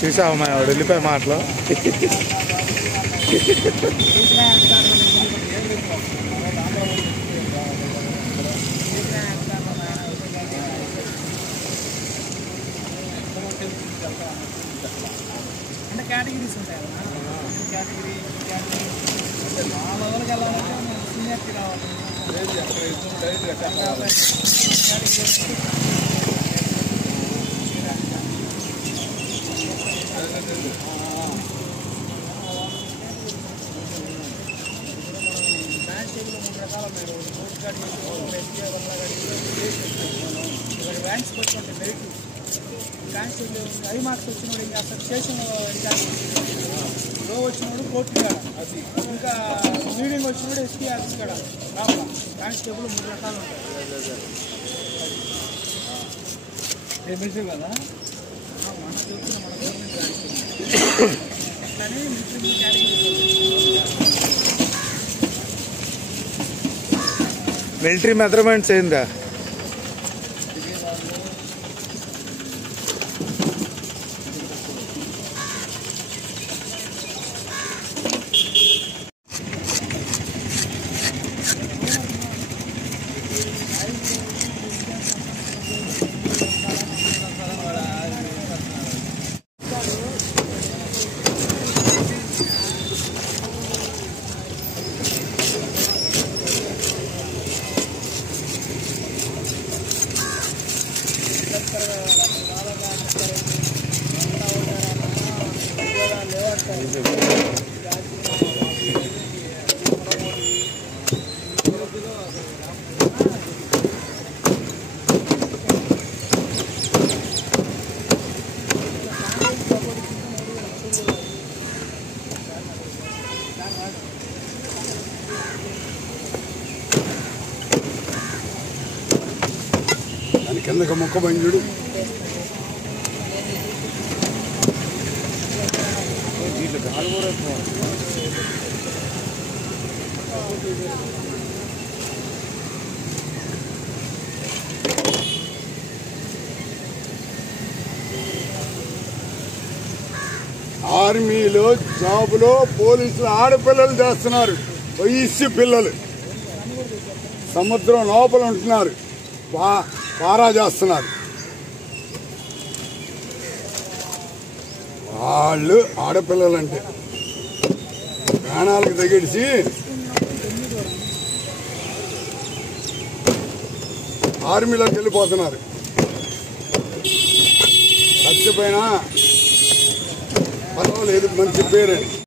చూసావు మా వాడు వెళ్ళిపోయి మాటలు. అంటే కేటగిరీస్ ఉంటాయి కదా, కేటగిరీ అంటే 4 లెవెల్కి వెళ్ళాలంటే సీనియర్కి రావాలి. కానిస్టేబుల్ 3 రకాలు ఉన్నాయి. పోస్ట్ గ్రాడ్యుయేట్, ఎస్పీ వల్ల ఇక్కడ ర్యాంక్స్ కొట్టుకుంటే మెరిట్. కానిస్టేబుల్ 5 మార్క్స్ వచ్చినోడు ఇంకా స్టేషన్ లో వచ్చినోడు కోర్టు కాడ, ఇంకా లీడింగ్ వచ్చినోడు ఎస్పీ ఆఫీస్ కాడ రావాలి. కానిస్టేబుల్ 3 రకాలు ఉంటాయి. మిలిటరీ కదా మన చూసిన మన గవర్నమెంట్ కానీ మిలిటరీ మిలిటరీ మెజర్మెంట్స్ ఏందా? కిందకి మొక్క బంజుడు ఆర్మీలో జాబులో పోలీసులు ఆడపిల్లలు చేస్తున్నారు. వయస్సు పిల్లలు సముద్రం లోపల ఉంటున్నారు, పారా చేస్తున్నారు. వాళ్ళు ఆడపిల్లలంటే ప్రాణాలకు తగిడిచి ఆర్మీలోకి వెళ్ళిపోతున్నారు. చచ్చిపోయినా పర్వాలేదు, మంచి పేరని.